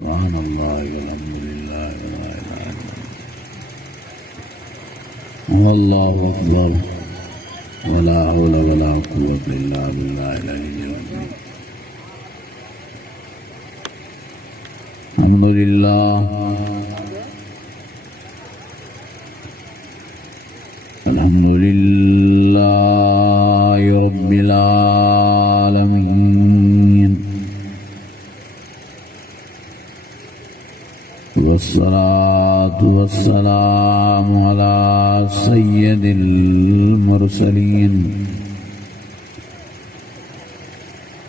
सुभान अल्लाह वल्हम्दुलिल्लाह वला इलाहा इल्लल्लाह अल्लाहु अकबर वला हौला वला कुव्वता इल्ला बिल्लाहिल अलिय्यिल अज़ीम। अल्हम्दुलिल्लाहि रब्बिल आलमीन वस्सलातु वस्सलामु अला सय्यदिल मुरसलीन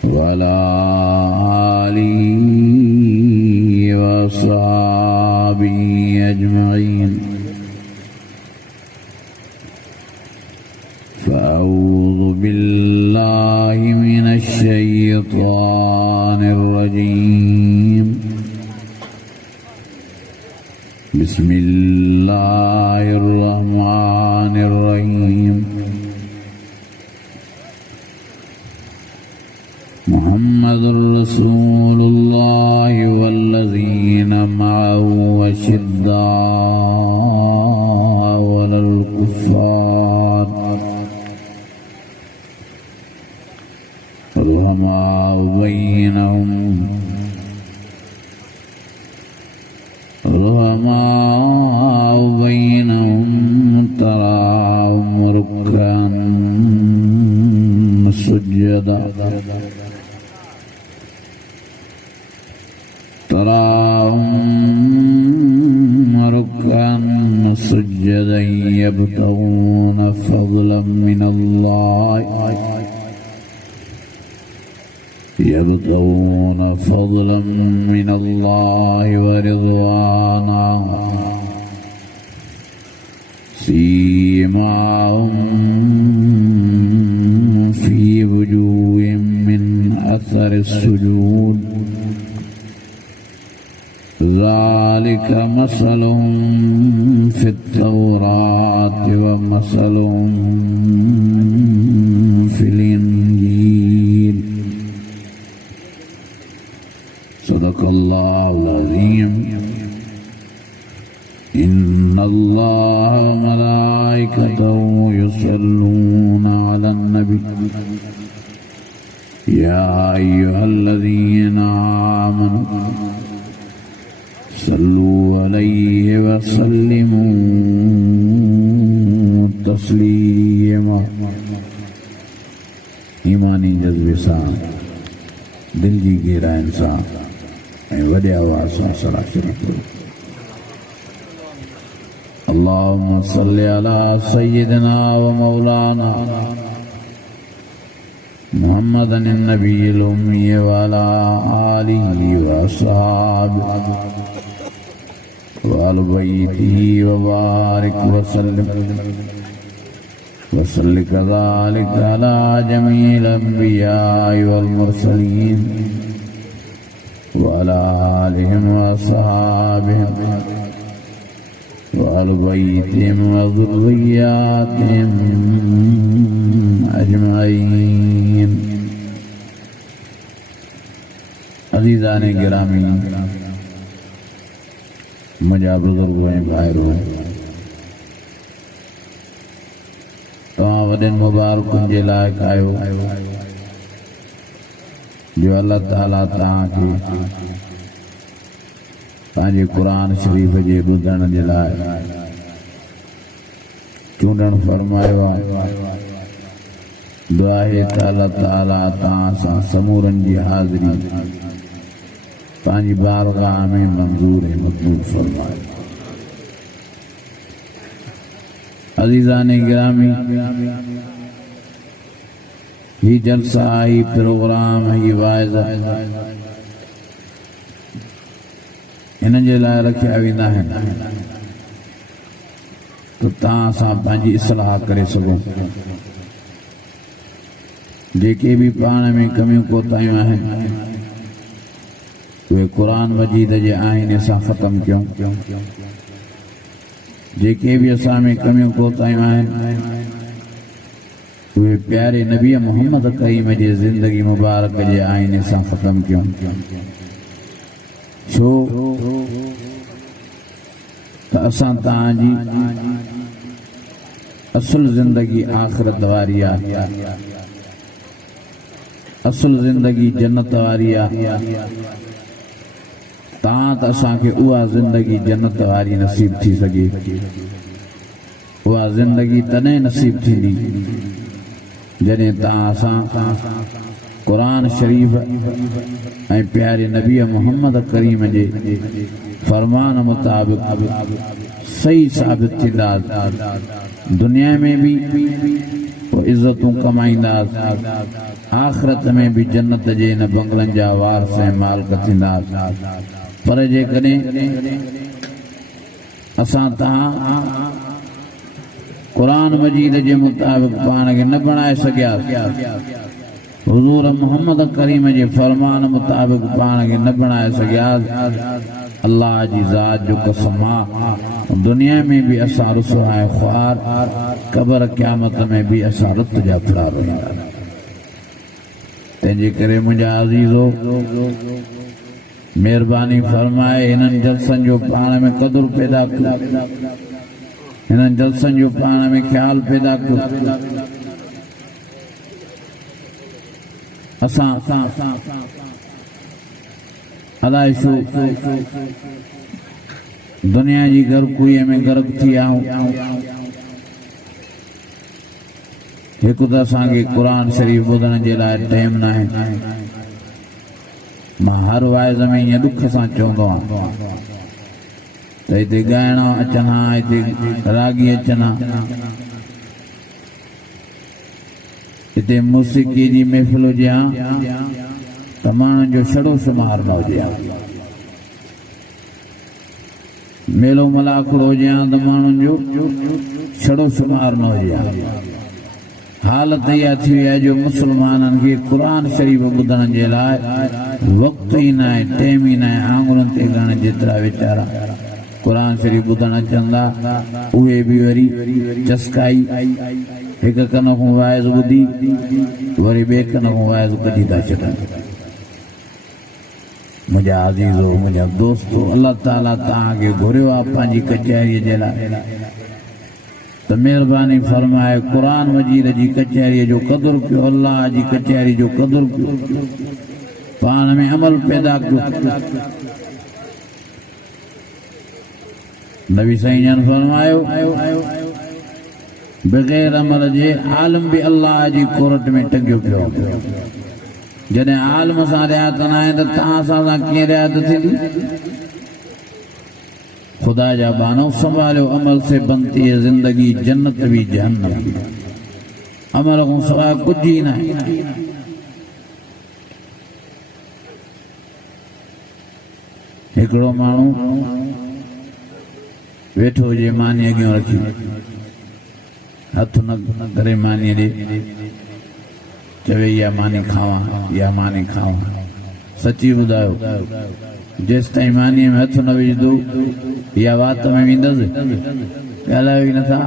व अला आलिहि व अस्हाबिहि अजमईन। फ़अऊज़ु बिल्लाहि मिनश शैतानिर रजीम। बिस्मिल्लाहिर्रहमानिर्रहीम। मुहम्मदुर रसूलुल्लाहि वल्लज़ीना मअहु अशिद्दाउ अलल कुफ़्फ़ार रुहमाउ बैनहुम तराहुम रुक्कअन सुज्जदा यब्तगून फज़लन मिनल्लाहि व रिज़वाना। सीमाहुम फी वुजूहिहिम मिन अथरिस सुजूद ज़ालिका मसलुहुम फित तौराति व मसलुहुम फिल इंजील। सदक़ल्लाहुल अज़ीम। इन्नल्लाह व मलाइकतहु युसल्लूना अलन नबी या अय्युहल्लज़ीना आमनू सल्लू अलैहि व सल्लिमू तस्लीमा। ईमानी जज़्बे सां दिल जी गहराइनि सां ऐं वॾे आवाज़ सां सलाह शुरू कयो। अल्लाहुम्मा सल्लि अला सय्यिदिना व मौलाना मुहम्मदन नबिय्यिल उम्मी व अला आलिहि व अस्हाबिहि व अहलि बैतिहि व बारिक व सल्लिम व सल्लि कज़ालिका अला जमीइल अंबियाइ वल मुरसलीन व अला आलिहिम व अस्हाबिहिम व अहलि बैतिहिम व ज़ुर्रिय्यातिहिम अजमईन। अज़ीज़ाने गिरामी, मुंहिंजा बुज़ुर्ग ऐं भाइरो, तव्हां वॾनि मुबारकुनि जे लाइक़ आहियो जो अल्लाह ताला तव्हांखे पंहिंजे क़ुरान शरीफ़ जे ॿुधण जे लाइ चूंडण फरमायो आहे। दुआ आहे त अल्लाह ताला तव्हां सां समूरनि जी हाज़िरी पंहिंजी बारगाह में मंज़ूर ऐं मक़बूल फरमाए। अज़ीज़ाने गिरामी, ही जलसा, ही प्रोग्राम, ही वाइज़ हिन जे लाइ रखिया वेंदा आहिनि त तव्हां सां पंहिंजी इस्लाह करे सघूं। जेके भी पाण में कमियूं कोताहियूं आहिनि उहे क़ुरान मजीद जे आईने सां ख़त्म कयूं। जेके भी असां में कमियूं कोताहियूं आहिनि उहे प्यारे नबी मोहम्मद करीम जे ज़िंदगी मुबारक जे आईने सां ख़त्म कयूं। छो त असां तव्हांजी असुल ज़िंदगी आख़िरत वारी आहे, असुल ज़िंदगी जन्नत वारी आहे। तव्हां त असांखे उहा ज़िंदगी जन्नत वारी नसीब थी सघे, उहा ज़िंदगी तॾहिं नसीब थींदी जॾहिं तव्हां असां क़ुरान शरीफ़ ऐं प्यारे नबी मोहम्मद करीम जे फरमान मुताबिक़ सही साबित थींदा, दुनिया में भी इज़तूं कमाईंदासीं, आख़िरत में भी जन्नत जे इन बंगलनि जा वारस ऐं मालिक थींदासीं। पर जेकॾहिं असां तव्हां क़ुरान मजीद जे मुताबिक़ पाण खे न बणाए सघियासीं, हुज़ूर मोहम्मद करीम जे फरमान मुताबिक़ पाण खे न बणाए सघियासीं, अल्लाह जी ज़ात जो कसम आहे, दुनिया में भी असां रुसवा ऐं ख़्वार, क़बर क़यामत में भी असां रत जा फिरा रहींदासीं। तंहिंजे करे मुंहिंजा अज़ीज़ो, महिरबानी फरमाए हिननि जलसनि जो पाण में क़दुरु पैदा कयो, हिननि जलसनि जो पाण में ख़्यालु पैदा कयो। असां अलाए छो दुनिया जी गरकुईअ में गर्क थी आऊं। हिकु त असांखे क़ुरान शरीफ़ ॿुधण जे लाइ टाइम न आहे। मां हर वाइज़ में ईअं ॾुख सां चवंदो आहियां त हिते ॻाइण अचनि हा, हिते रागी अचनि हा, हिते मौसीक़ी जी महफ़िल हुजे हा त माण्हुनि जो छड़ो शुमार न हुजे हा, मेलो मलाखड़ो हुजे हा त माण्हुनि जो छड़ो शुमार न हुजे हा। हालत इहा थी वई आहे जो मुस्लमाननि खे क़ुरान शरीफ़ ॿुधण जे लाइ वक़्तु ई न आहे, टाइम ई न आहे। आङुरनि ते ॻण जेतिरा वीचारा क़ुरान शरीफ़ ॿुधण अचनि था, उहे बि वरी चस्काई हिकु कन खां वाइज़ ॿुधी वरी ॿिए कन खां वाइज़ कढी था छॾनि। मुंहिंजा अज़ीज़ो, मुंहिंजा दोस्तो, अल्लाह ताला तव्हांखे घुरियो आहे पंहिंजी कचहरीअ जे लाइ, त महिरबानी फरमाए क़ुरान मजीद जी कचहरीअ जो क़दुरु कयो, अल्लाह जी कचहरी जो क़दुरु कयो, पाण में अमल पैदा कयो। नबी साईं जन फरमायो, बग़ैर अमल जे आलम भी अल्लाह जी कोरट में टंगियो पियो। जॾहिं आलम सां रियात न आहे त तव्हां सां कीअं रियात थींदी? खुदा जा बानो संभालियो, अमल से बनती है जिंदगी, जन्नत भी जहन्नम भी। अमल को सवाइ कुछ ही ना है। हिकिड़ो माण्हू वेठो हुजे, मानी अॻियां रखी, हथ न करे मानी ॾे, चवे इहा मानी खावां, इहा मानी खावां। सची ॿुधायो, जेसि ताईं मानीअ में हथ न विझंदो इहा वात में वेंदसि? ॻाल्हायो ई नथा।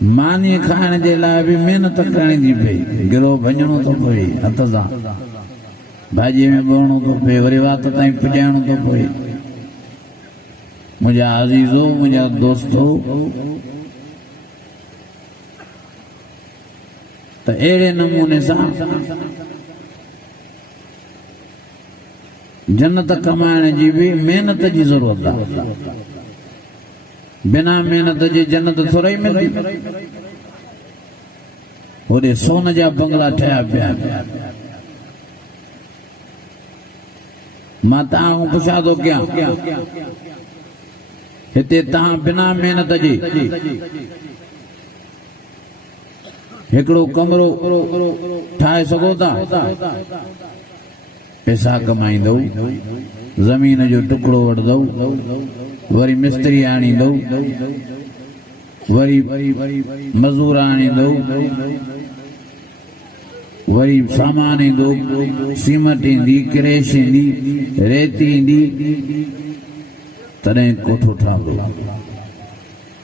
मानी खाइण जे लाइ बि महिनत करणी थी पई, गिलो भञणो थो पए, हथ सां भाॼीअ में ॿोड़णो थो पए, वरी वात ताईं पुॼाइणो थो पए। मुंहिंजा अज़ीज़ो, मुंहिंजा दोस्तो, त अहिड़े नमूने सां जन्नत कमाइण जी भी मेहनत जी ज़रूरत आहे। बिना मेहनत जे जन्नत थोरी मिलंदी। होॾे सोन जा बंगला ठहिया पिया। मां तव्हां खां पुछां थो कयां, हिते तव्हां बिना मेहनत जे हिकिड़ो कमरो ठाहे सघो था? पैसा कमाईंदो, ज़मीन जो टुकड़ो वठंदो, वरी मिस्त्री आणींदो, वरी मज़ूर आणींदो, वरी सामान ईंदो, सीमेंट ईंदी, क्रेश ईंदी, रेती ईंदी, तॾहिं कोठो ठहंदो।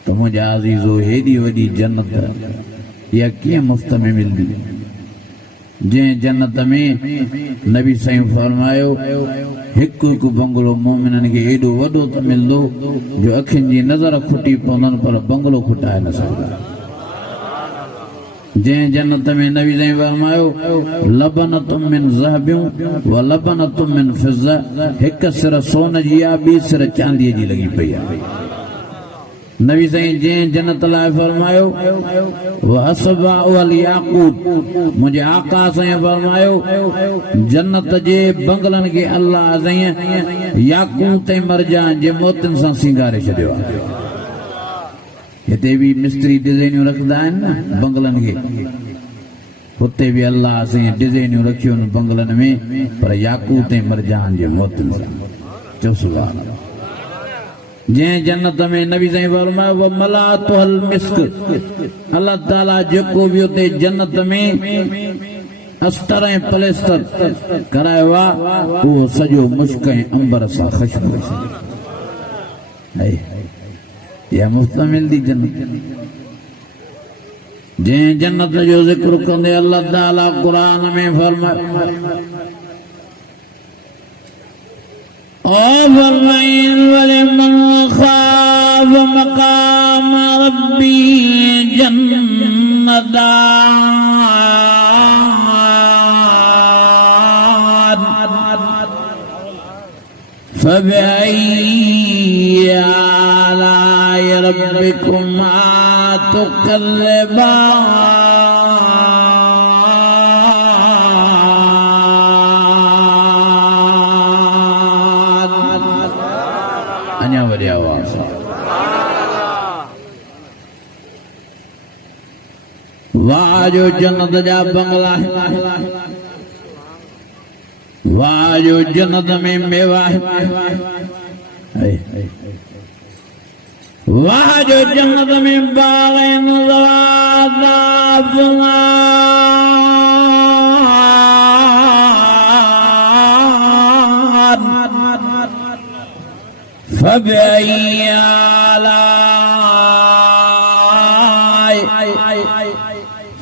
त मुंहिंजा अज़ीज़ो, हेॾी वॾी जन्नत इहा कीअं मुफ़्त में मिलंदी? जंहिं जन्नत में नबी साईं फरमायो हिकु हिकु बंगलो मोमिननि खे एॾो वॾो त मिलंदो जो अखियुनि जी नज़र खुटी पवंदनि पर बंगलो खुटाए न सघंदा। जंहिं जन्नत में नबी साईं फरमायो लबनतुम मिन ज़हबिन व लबनतुम मिन फिज़्ज़ा, हिकु सिर सोन जी आहे ॿी सिर चांदीअ जी लॻी पई आहे। नबी साईं जंहिं जन्नत लाइ फरमायो मुंहिंजे आका साईं फरमायो जन्नत जे बंगलनि खे अल्लाह साईं याकूत ऐं मरजान जे मोतियुनि सां सींगारे छॾियो आहे। हिते बि मिस्त्री डिज़ाइनियूं रखंदा आहिनि न बंगलनि खे, हुते बि अल्लाह साईं डिज़ाइनियूं रखियूं आहिनि बंगलनि में पर याकूत ऐं मरजान जे मोतियुनि सां। चओ सुभान अल्लाह। जंहिं जन्नत में नबी साईं फरमायो व मलातुल मिस्क, अल्लाह ताला जेको बि उते जन्नत में अस्तर ऐं पलेस्तर करायो आहे उहो सॼो मुश्क ऐं अंबर सां ख़ुशबू इहा मुफ़्त मिलंदी जन्नत। जंहिं जन्नत जो ज़िक्र कंदे अल्लाह ताला क़ुरान में फरमायो वलिमन खाफ मक़ाम रब्बी जन्नतान फबिअय्यि आलाइ रब्बिकुमा तुकल्लिबान। अञा वरी आवाज़ वाह जो जन्नत जा बंगला है, वाह जो जन्नत में मेवा है, वाह जो जन्नत में बाग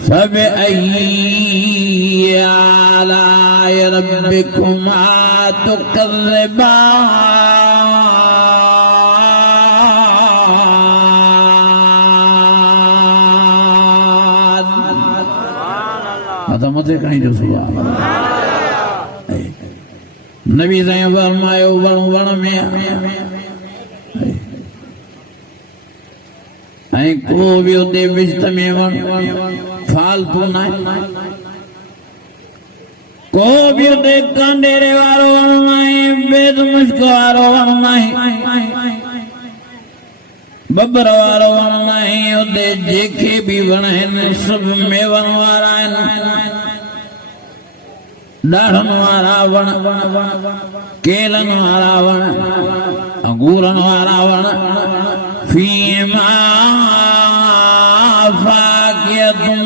फबिअय्यि आलाइ रब्बिकुमा तुकल्लिबान। मथे कहीं जो सुभान नबी साईं फरमायो वण वण में ऐं को बि उते विस्त में वण फालतू न आहे, को बि उते कांडेरे वारो वण न आहे, बेद मुश्क वारो वण न आहे, बबर वारो वण न आहे। उते जेके बि वण आहिनि सभु मेवनि वारा आहिनि, ॾाढ़नि वारा वण, केलनि वारा वण, अंगूरनि वारा वण, फीमा फाकियतुन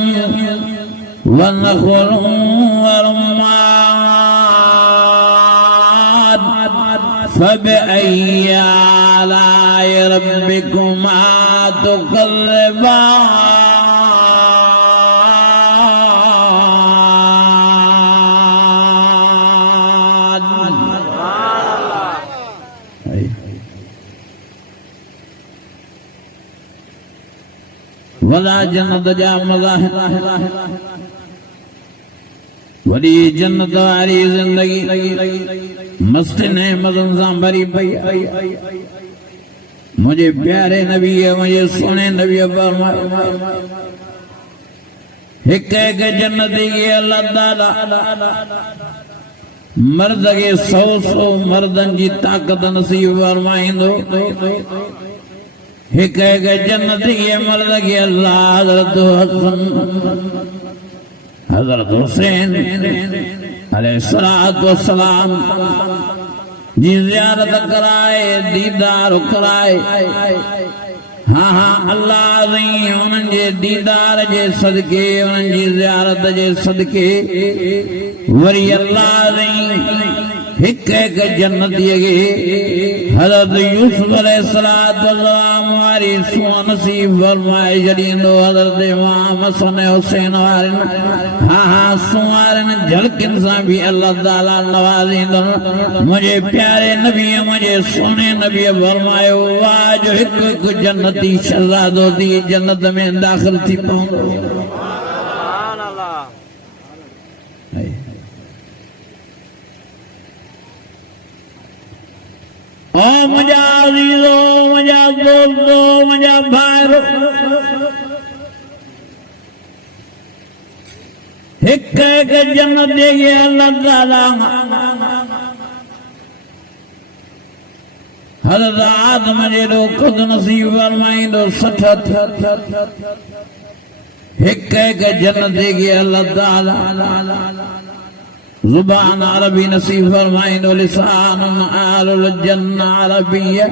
वनखलुन वरुम्मान फबिअय्यि आलाइ रब्बिकुमा तुकल्लिबान। वॾा जन्नत जा मज़ा है, वॾी जन्नत वारी ज़िंदगी मस्ती नेमतुनि सां भरी पई। मुंहिंजे प्यारे नबी मुंहिंजे सुहिणे नबी फरमायो हिक हिक जन्नती खे अल्लाह ताला मर्द खे 100 मर्दनि जी ताक़त नसीब फरमाईंदो। हिक हिक जन्नती खे मर्द खे अल्लाह हज़रत हुसैन अलैहिस्सलातु वस्सलाम जी ज़ियारत कराए, दीदार कराए। हाँ हाँ अल्लाह उन्हनि जे दीदार जे सदके, उन्हनि जी ज़ियारत जे सदके वरी अल्लाह हिक हिक जन्नतीअ खे हज़रत यूसुफ अलैहिस्सलातु वस्सलाम बीमारी सुआ नसीब फरमाए जॾींदो हज़रत इमाम हसन हुसैन वारन हाँ सुवारन झलकिन सां भी अल्लाह ताला नवाज़ींदो मुझे प्यारे नबी मुझे सोने नबी फरमायो वाह जो हिकु हिकु जन्नती शहज़ादो थी जन्नत में दाखिल थी पवंदो ओ मुझा अज़ीज़ो मुझा दोस्तो मुझा भाइरो हिक हिक जन्नत देगी अल्लाह ताला हज़रत आदम जेॾो खुद नसीब फरमाईंदो 60 हिक हिक जन्नत देगी अल्लाह ताला ज़ुबान अरबी नसीब फरमाईंदो लिसान आलुल जन्नह अरबिया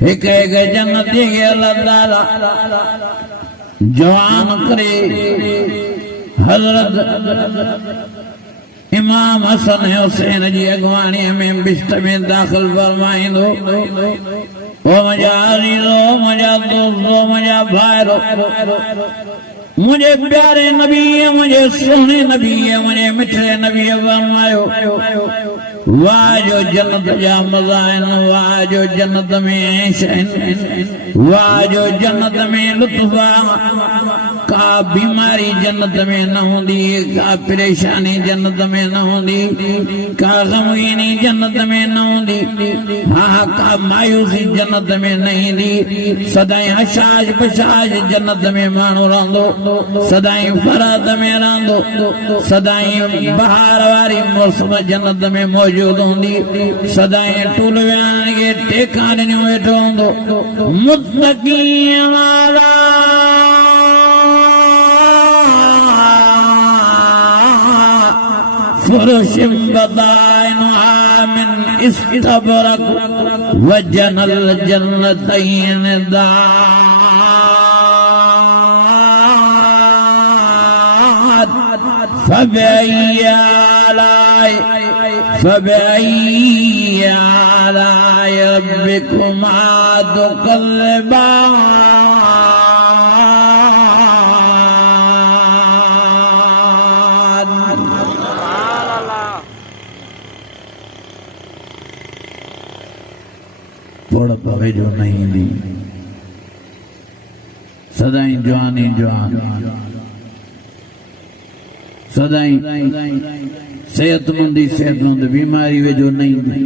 हिक हिक जन्नत देगी अल्लाह ताला जवान करे हज़रत इमाम हसन हुसैन जी अगवानी में बिश्त में दाखिल फरमाईंदो ओ मुझा अज़ीज़ो मुझा दोस्तो मुझा भाइरो मुझे प्यारे नबी मुझे सोने नबी मुझे मिठड़े नबी फरमायो वाह जो जन्नत जा मज़ा आहिनि वाह जो जन्नत में ऐश आहिनि वाह जो जन्नत में लुत्फ़ का बीमारी जन्नत में न होंदी का परेशानी जन्नत में न होंदी का गमगीनी जन्नत में न होंदी हाँ का मायूसी जन्नत में नहीं दी सदाई हशाज बशाज जन्नत में माण्हू रहंदो सदाई फराद में रहंदो सदाई बहार वारी मौसम जन्नत में मौजूद होंदी सदाई टूल वियान के टेका ॾिनियो वेठो हूंदो मुत्तक़ीन वारा फुरुश बदाइनुहा मिन इस्तबरक वजनल जन्नतैन दात फबअय्यी आलाइ रब्बिकुमा तुकज़्ज़िबान थोड़ा पवे जो नहीं दी सदाई जवानी जवान सदाई सेहतमंदी सेहतमंद बीमारी वे जो नहीं दी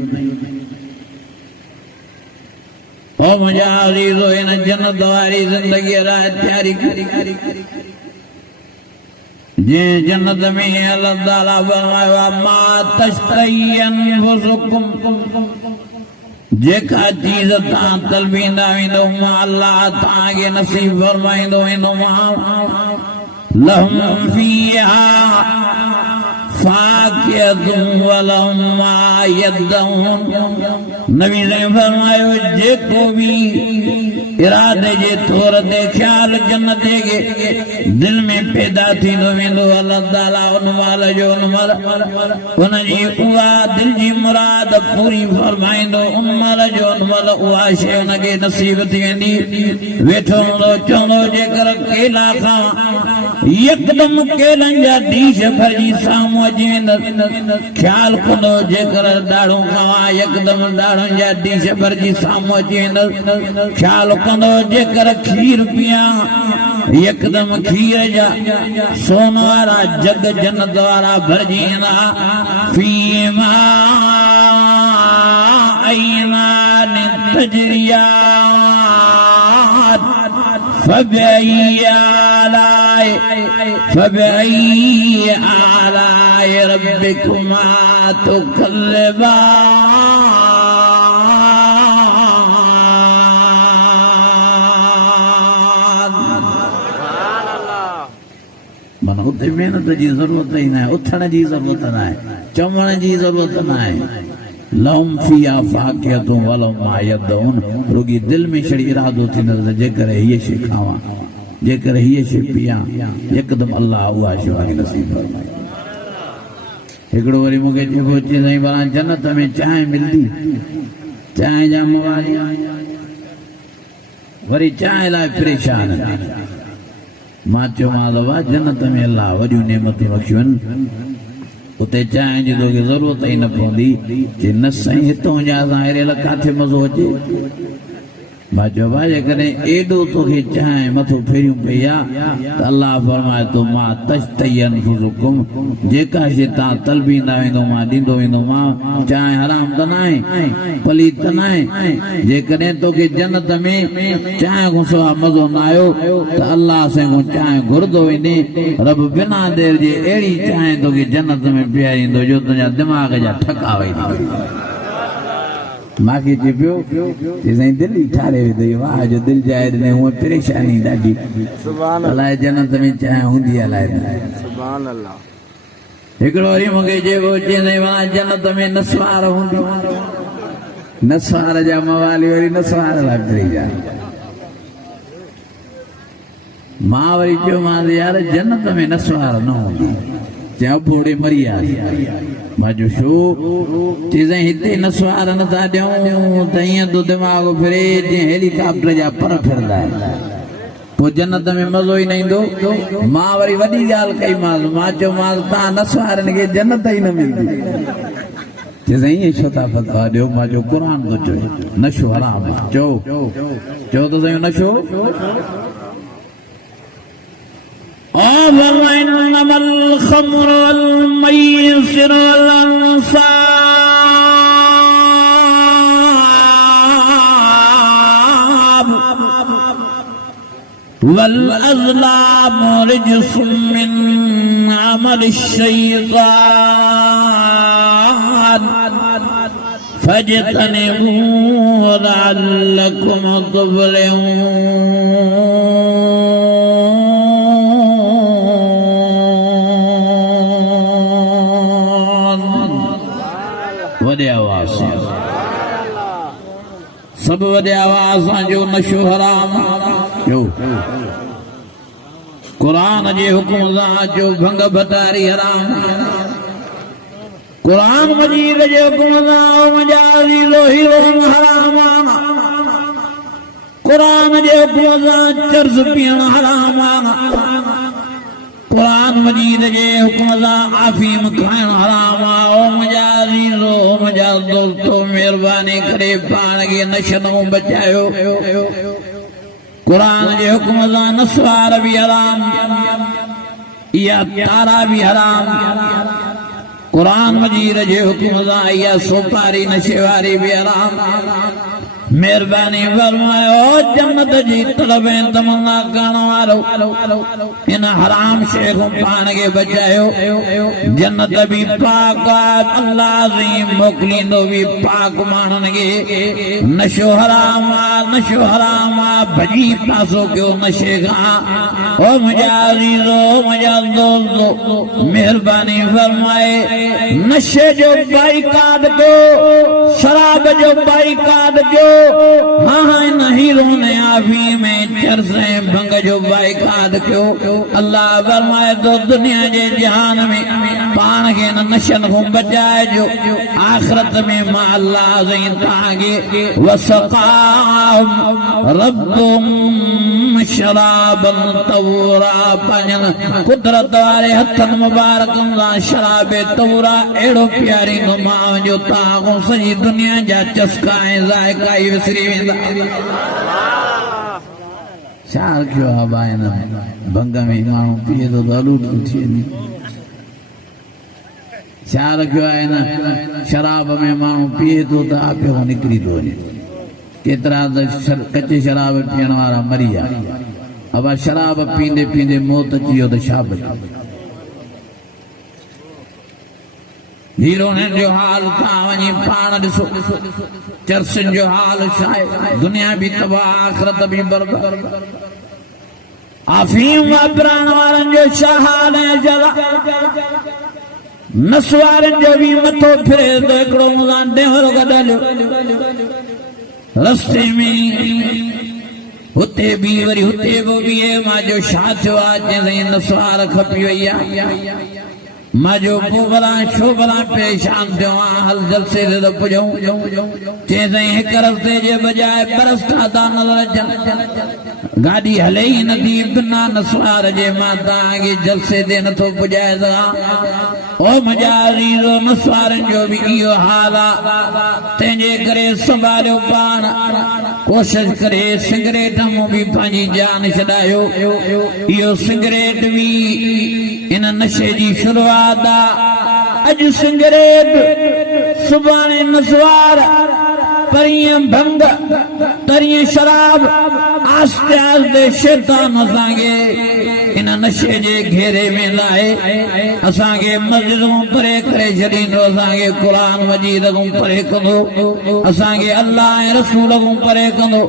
ओ मुझा अज़ीज़ो इन जन्नत वारी जिंदगी राह तैयारी करी जे जन्नत में अल्लाह ताला फरमायो मा तश्तही अनफुसुकुम जेका चीज तां तलबींदा वेंदो अल्लाह तव्हांखे नसीब फरमाईंदो वेंदो लहुम फीहा फाकिहतुन वलहुम मा यदऊन नबी ने फरमायो जेको भी इरादे जे तौर ते ख्याल जन्नत के दिल में पैदा थींदो वेंदो अल्लाह ताला उन माल जो उन जी उहा दिल जी मुराद पूरी फरमाईंदो उन माल जो उन माल उहा शइ उनखे नसीब थी वेंदी वेठो हूंदो चवंदो जेकर केला खां यकदम केलनि जा ढीश भरिजी साम्हूं अची वेंदसि ख्याल कंदो जेकर ॾाढ़ूं खावां यकदम ॾाढ़ुनि जा ढीश भरिजी साम्हूं अची वेंदसि ख्याल कंदो जेकर खीर पियां यकदम खीर जा सोन वारा जग जन्नत वारा भरिजी वेंदा फीमा ऐनान तजरियात फबअय्यी आलाइ रब्बिकुमा तुकज़्ज़िबान मन उते मेहनत जी जरूरत ही न उथण जी जरूरत न चवण जी जरूरत न लहुम फीहा फाकिहतुन वलहुम मा यदऊन रुगी दिल में छड़ी इरादो थींदो त जेकर हीअ शइ खावां जेकर हीअ शइ पियां यकदम अल्लाह उहा शइ उनखे नसीब फरमाए हिकिड़ो वरी मूंखे चइबो अचे साईं भला जन्नत में चांहि मिलंदी चांहि जा मवाली वरी चांहि लाइ परेशान मां चयो मां जन्नत में अल्लाह वॾियूं नेमतूं रखियूं आहिनि उते चांहि जी तोखे ज़रूरत ई न पवंदी जे न साईं हितां जा असां अहिड़े किथे मज़ो अचे मां चयो भाई जेकॾहिं एॾो तोखे चांहि मथो फेरियूं पई आहे त अल्लाह फरमाए थो मां तश्तयनफुसुकुम जेका शइ तव्हां तलबींदा वेंदो मां ॾींदो वेंदोमांव चांहि हराम त न आहे पलीत त न आहे जेकॾहिं तोखे जन्नत में चांहि खां सवाइ मज़ो न आयो त अल्लाह सां खां चांहि घुरंदो वञे रब बिना देरि जे अहिड़ी चांहि तोखे जन्नत में पीआरींदो जो तुंहिंजा दिमाग़ जा ठका वेंदा मांखे चए पियो साईं दिलि ई ठारे विधई वाह जो दिलि जाए ॾिनई हूअं परेशानी ॾाढी अलाए जन्नत में चांहि हूंदी अलाए हिकिड़ो वरी मूंखे चइबो चईं वाह जन्नत में नसवार हूंदी नसवार जा मवाली वरी नसवार लाइ फिरी जा मां वरी चयो मां यार जन्नत में नसवार न हूंदी चयो बोड़े मरी आहे मां जो छो चई हिते नसवार नथा ॾियूं त ईअं तो दिमाग़ फिरे जीअं हेलीकॉप्टर जा पर फिरंदा आहिनि पोइ जन्नत में मज़ो ई न ईंदो मां वरी वॾी ॻाल्हि कई मां चयोमांसि तव्हां नसवारनि खे जन्नत ई न मिलंदी चई ईअं छो था फतवा ॾियो मां चयो क़ुर थो चए नशो हराम चओ चओ त साईं नशो إنما الخمر والميسر والأنصاب والأزلام رجس من عمل الشيطان فاجتنبوه لعلكم تفلحون वॾे आवाज़ सां सभु वॾे आवाज़ सां जो नशो हराम जो क़ुर जे हुकुम सां जो भंग भटारी हराम क़ुर मजीद जे हुकुम सां मजाज़ी लोही हराम क़ुर जे हुकुम सां चर्स पीअण हराम क़ुर मजीद जे हुकुम सां आफ़ीम खाइण हराम मुंहिंजा दोस्तो महिरबानी करे पाण खे नशो बचायो क़ुर जे हुकुम सां नसवार बि हराम इहा तारा बि हराम क़ुर मजीद जे हुकुम सां इहा सोपारी नशे वारी बि हराम महिरबानी फरमायो जन्नत जी तलब तमन्ना करण वारो इन हराम शइ खां पाण खे बचायो जन्नत बि पाक अल्लाह अज़ीम मोकिलींदो बि पाक माण्हुनि खे नशो हराम भॼी पासो कयो नशे खां ओ मुंहिंजा अज़ीज़ो मुंहिंजा दोस्तो महिरबानी फरमाए नशे जो बाइकाट कयो शराब जो बाइकाट कयो हाँ इन हीरो ने आफी में चर्स भंग जो बाइकाट कयो अल्लाह फरमाए तो दुनिया जे जहान में पाण खे नशन खां बचाइजो आख़िरत में मां अल्लाह साईं तव्हांखे वसक़ाहुम रब्बुहुम शराबन तौरा पंहिंजनि कुदरत वारे हथनि मुबारकनि सां शराब तौरा अहिड़ो पीआरींदो मां जो तव्हां खां सॼी दुनिया जा चस्का ऐं ज़ाइका ई विसरी वेंदा छा रखियो आहे भाई हिन भंग में माण्हू पीए थो त अलूट थी वञे छा रखियो आहे हिन शराब में माण्हू पीए थो त आपे खां निकिरी थो वञे केतिरा त कचे शराब पीअण वारा मरी विया अब शराब पींदे पींदे मौत अची वियो त छा बचे हीरोन जो हाल था वञी पाण ॾिसो चर्चनि जो हाल छा आहे दुनिया बि तबाह आख़िरत बि बर्बाद अफ़ीम वापराइण वारनि जो छा हाल आहे जला नसवारनि जो बि मथो फिरे थो हिकिड़ो मूंसां ॾेहरो गॾियो रस्ते में हुते बि वरी हुते बि मां जो छा थियो आहे चई नसवार खपी वई आहे माजो पोबला शोबला परेशान थियो हल जलसे दे पुजऊं चेसई हिक रस्ते जे बजाय परस्ता ता नजर अचन गाड़ी हले ही नथी बिना नसवार जे माता के जलसे दे नथो पुजाए सघां ओ मजारी रो नसवारन जो भी इहो हाल आ तंहिंजे करे संभालियो पाण कोशिश करे सिगरेट में भी पंहिंजी जान छॾायो इहो सिगरेट भी इन नशे जी शुरुआत आ अज सिगरेट सुभाणे नसवार परीं भंग तरीं शराब आस्ते आस्ते शैतान असांखे इन नशे जे घेरे में लाए असांखे मस्जिदूं परे करे छॾींदो असांखे क़ुर मजीद खां परे कंदो असांखे अल्लाह ऐं रसूल खां परे कंदो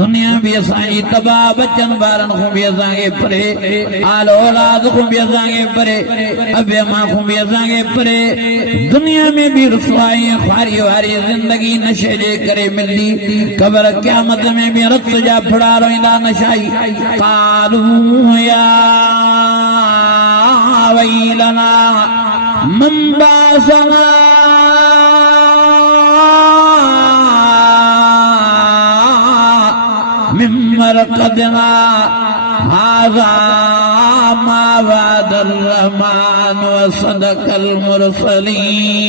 दुनिया भी असांजी तबाह बचन ॿारनि खां भी असांखे परे आल औलाद खां भी असांखे परे अबे मां खां भी असांखे परे दुनिया में भी रुसवाई ऐं ख़्वारी वारी ज़िंदगी नशे जे करे मिलंदी क़ब्र क़यामत में भी रत जा फड़ा रोईंदा नशाई कालू या वैलना मन बासना मिन मरक़दना हाज़ा मा वअदर रहमान व सदक़ल मुरसलीन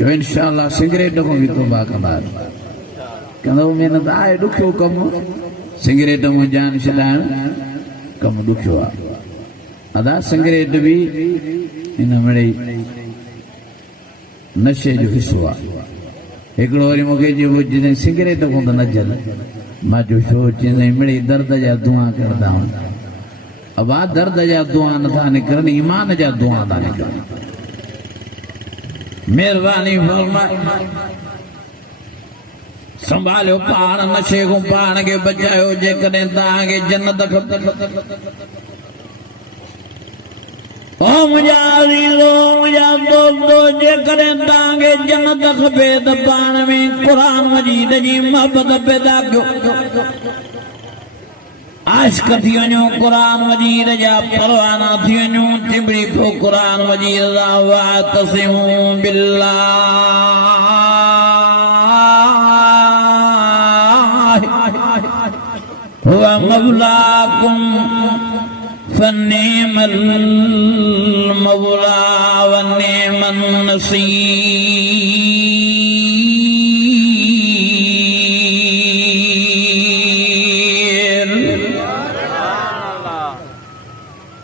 जो इंशाअल्लाह सिगरेट को भी तौबा कंदा कंदो महिनत आहे ॾुखियो कमु सिगरेट में जान छॾाइण कमु ॾुखियो आहे अदा सिगरेट भी इन मिड़ई नशे जो हिस्सो आहे हिकिड़ो वरी मूंखे चयो जॾहिं सिगरेट को त न जल मां चयो छो चईं मिड़ई दर्द जा दुआ करदा आहिनि अब आ दर्द जा दुआ नथा निकिरनि ईमान जा दुआ था निकिरनि मेहरबानी फरमाए संभालियो पाण नशे को पाण के बचायो जेकॾहिं तव्हांखे जन्नत खपे ओ मुंहिंजा अज़ीज़ो मुंहिंजा दोस्तो जेकॾहिं तव्हांखे जन्नत खपे त पाण में क़ुर मजीद जी मोहबत पैदा कयो आशिक़ थी वञो क़ुर मजीद जा परवाना थी वञो टिबड़ी पोइ क़ुर मजीद जा वातसिमू बिल्लाह हुवा मौलाकुम फनिअमल मौला व निअमन नसीर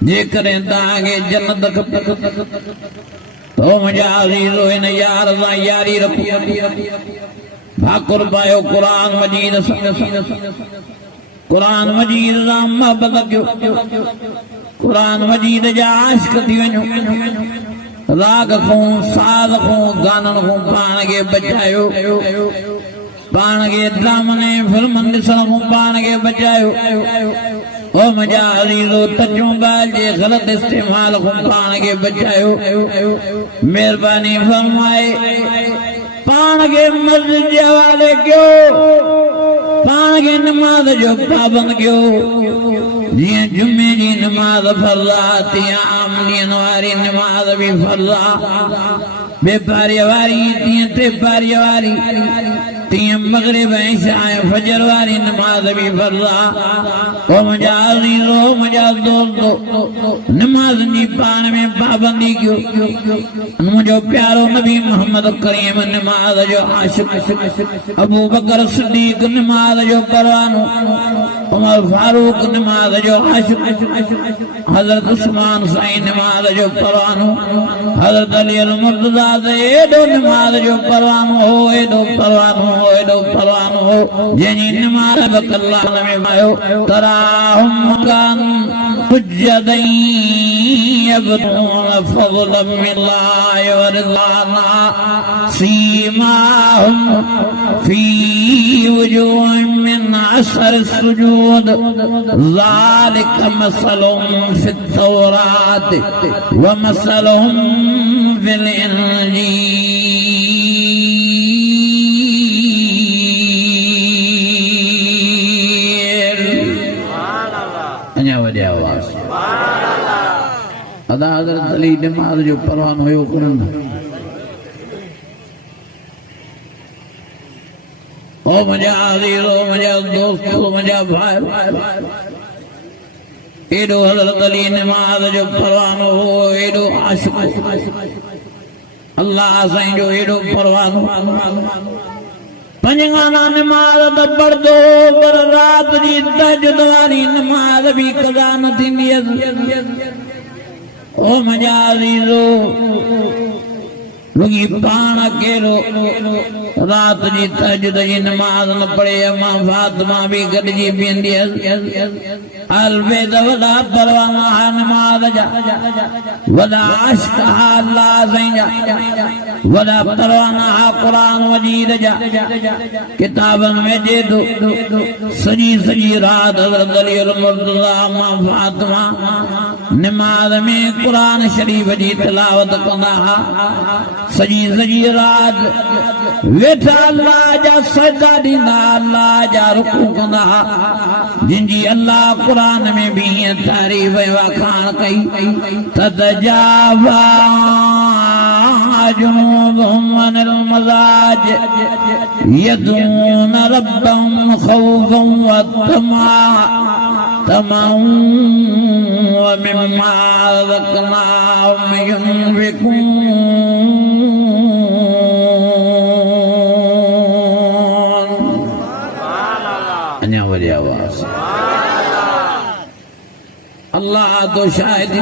जेकॾहिं तव्हांखे जन्नत खपे तो मुंहिंजा अज़ीज़ो हिन यार सां यारी रखो भाकुर पायो क़ुर मजीद क़ुर मजीद सां मोहबत कयो क़ुर मजीद जा आशिक़ थी वञो राग खां साज़ खां गाननि खां पाण खे बचायो पाण खे ड्रामनि फिल्मनि ॾिसण खां पाण खे बचायो ओ मुंहिंजा अज़ीज़ो तचूं ॻाल्हि जे ग़लति इस्तेमाल खां पाण खे बचायो महिरबानी फरमाए पाण खे मस्जिद जे हवाले कयो पाण खे नमाज़ जो पाबंद कयो जीअं जुमे जी नमाज़ फर्ज़ आहे तीअं आम ॾींहंनि वारी नमाज़ बि फर्ज़ आहे बेपारीअ वारी तीअं टेपारीअ वारी तीअं मग़रिब ऐं इशा ऐं फजर वारी नमाज़ बि फर्ज़ आहे ओ मुंहिंजा अज़ीज़ो मुंहिंजा दोस्तो नमाज़ जी पाण में पाबंदी कयो मुंहिंजो प्यारो नबी मोहम्मद करीम नमाज़ जो आशिक़ अबू बकर सिद्दीक़ नमाज़ जो परवानो उमर फारूक नमाज़ जो आशिक़ हज़रत उस्मान साईं नमाज़ जो परवानो हज़रत अली अल मुर्तज़ा एॾो नमाज़ जो परवानो हो एॾो परवानो हो एॾो परवानो हो जंहिंजी नमाज़ बकल्ला में आयो तराहुम कान सुजदन यबदून फज़लन मिनल्लाहि व रिज़वाना सीमाहुम फी वजूहिहिम मिन असर सुजूद ज़ालिक मसलुहुम फित तौरात व मसलुहुम फिल इंजील अञा वॾे आवाज़ अदा हज़रत अली निमाज़ जो परवानो हुयो कोन ओ मुंहिंजा अज़ीज़ ओ मुंहिंजा दोस्त ओ मुंहिंजा भाई एॾो हज़रत अली निमाज़ जो परवानो हो एॾो आशिक़ अल्लाह साईं जो एॾो परवानो पंजगाना निमाज़ त पढ़दो पर रात जी तहज्जुद वारी निमाज़ बि क़ज़ा न थींदी ओ मुंहिंजा अज़ीज़ो रुॻी पाण अकेलो रात जी तहज्जुद जी नमाज़ न पढ़े अम्मा फातिमा भी गॾिजी बीहंदी अलबेद वॾा परवाना नमाज़ जा वॾा आशिक़ अल्लाह साईं जा वॾा परवाना क़ुरान मजीद जा किताबनि में ॾे थो सॼी सॼी रात हज़रत अली मुर्तज़ा अम्मा फातिमा नमाज़ में क़ुरान शरीफ़ जी तिलावत कंदा सॼी सॼी रात वेठा अल्लाह जा सजदा ॾींदा अल्लाह जा रुकू कंदा जिनजी अल्लाह क़ुरान में भी हीअं तारीफ़ वखाण कई ततजाफा जुनूबहुम अनिल मज़ाज यदून रब्बहुम खौफन व तमअन व मिम्मा रज़क़नाहुम युनफ़िक़ून अञा वरी आवाज़ अल्लाह तो शायद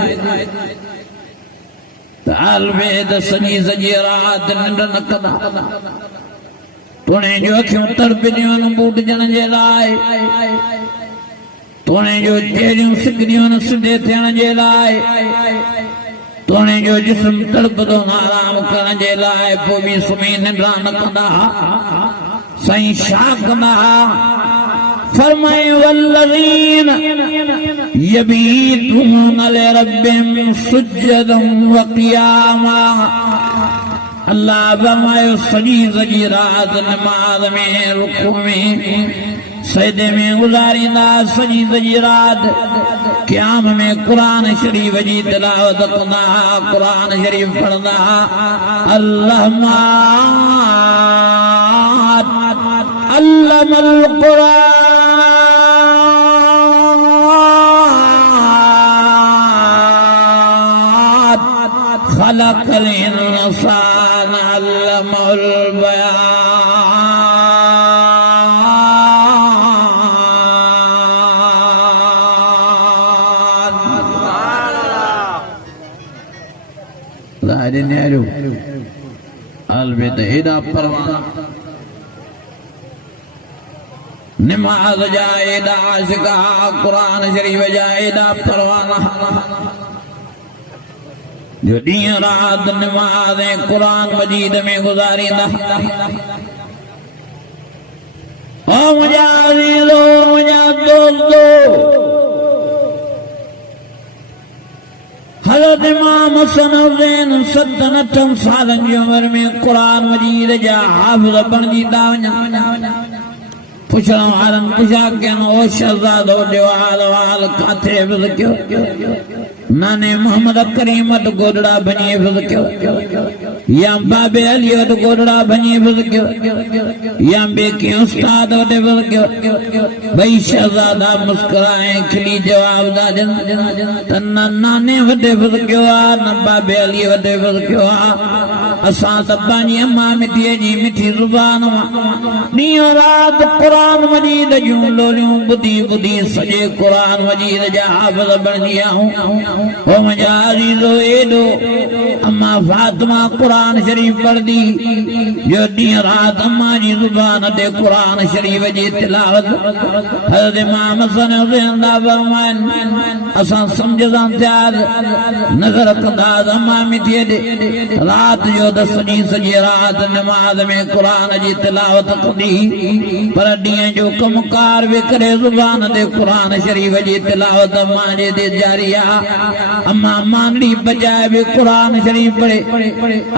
अलबेद सॼी सॼी रात निंड न कंदा तोणे जो अखियूं तड़पदियूं बूट ॼण जे लाइ तोणे जो चेहरियूं सिकदियूं सिधे थियण जे लाइ तोणे जो जिस्म तड़पदो आराम करण जे लाइ पोइ बि सुम्ही निंड न कंदा साईं छा कंदा फरमाए वल्लज़ीन यबीतून लिरब्बिहिम सुज्जदन व क़ियामा अल्लाह फरमायो सॼी सॼी रात नमाज़ में रुकू में सजदे में गुज़ारींदा सॼी सॼी रात क़याम में क़ुरान शरीफ़ जी तिलावत कंदा क़ुरान शरीफ़ पढ़ंदा अल्लाह अल्लमल क़ुरान खलक़ल इंसान अल्लमहुल बयान अलबेद एॾा परवाना नमाज़ जा एॾा आशिक़ क़ुरान शरीफ़ जा एॾा परवाना जो ॾींहुं रात नमाज़ ऐं क़ुरान मजीद में गुज़ारींदा ओ मुंहिंजा अज़ीज़ो मुंहिंजा दोस्तो हज़रत इमाम हसन हुसैन 87 सालनि जी उमिरि में क़ुरान मजीद जा हाफ़िज़ बणिजी था वञनि पुछण वारनि पुछा कयनि ओ शहज़ादो जो हाल काथे हिफ़्ज़ कयो नाने मोहम्मद करीम वटि गोदड़ा भञी हिफ़्ज़ कयो या बाबे अली वटि गोदड़ा भञी हिफ़्ज़ कयो या ॿिए कंहिं उस्ताद वटि हिफ़्ज़ कयो ॿई शहज़ादा मुस्कुराए खिली जवाब था ॾियनि त न नाने वटि हिफ़्ज़ कयो आहे न बाबे अली वटि हिफ़्ज़ कयो आहे असां त पंहिंजी अम्मा मिठीअ जी मिठी ज़ुबान मां ॾींहुं राति क़ुरान मजीद जूं लोलियूं ॿुधी ॿुधी सॼे क़ुरान मजीद जा हाफ़िज़ बणिजी आहियूं ओ मुंहिंजा अज़ीज़ो एॾो अम्मा फातिमा क़ुरान शरीफ़ पढ़ंदी जो ॾींहुं राति अम्मा जी ज़ुबान ते क़ुरान शरीफ़ जी तिलावत हज़रत इमाम हसन हुसैन था फरमाइनि असां सम्झ सां थिया नज़र कंदासीं अम्मा मिठीअ ॾे राति जो त सॼी सॼी राति नमाज़ में क़ुरान जी तिलावत कंदी पर ॾींहं जो कमकार विकिरे ज़ुबान ते क़ुरान शरीफ़ जी तिलावत मां जे ते जारी आहे अम्मा मांगड़ी बजाए भी कुरान शरीफ पढ़े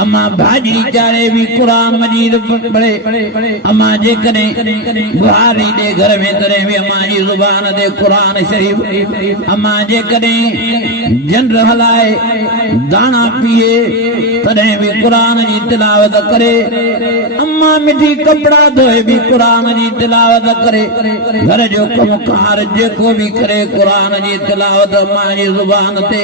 अम्मा भाॼी चाढ़े भी कुरान मजीद पढ़े अम्मा जेकॾहिं बुहारी ॾे घर में तॾहिं बि अम्मा जी ज़ुबान ते कुरान शरीफ अम्मा जेकॾहिं जंड हलाए दाणा पीए तॾहिं बि कुरान जी तिलावत करे अम्मा मिठी कपड़ा धोए भी कुरान जी तिलावत करे घर जो कमकार जेको भी करे कुरान जी तिलावत अम्मा जी ज़ुबान ते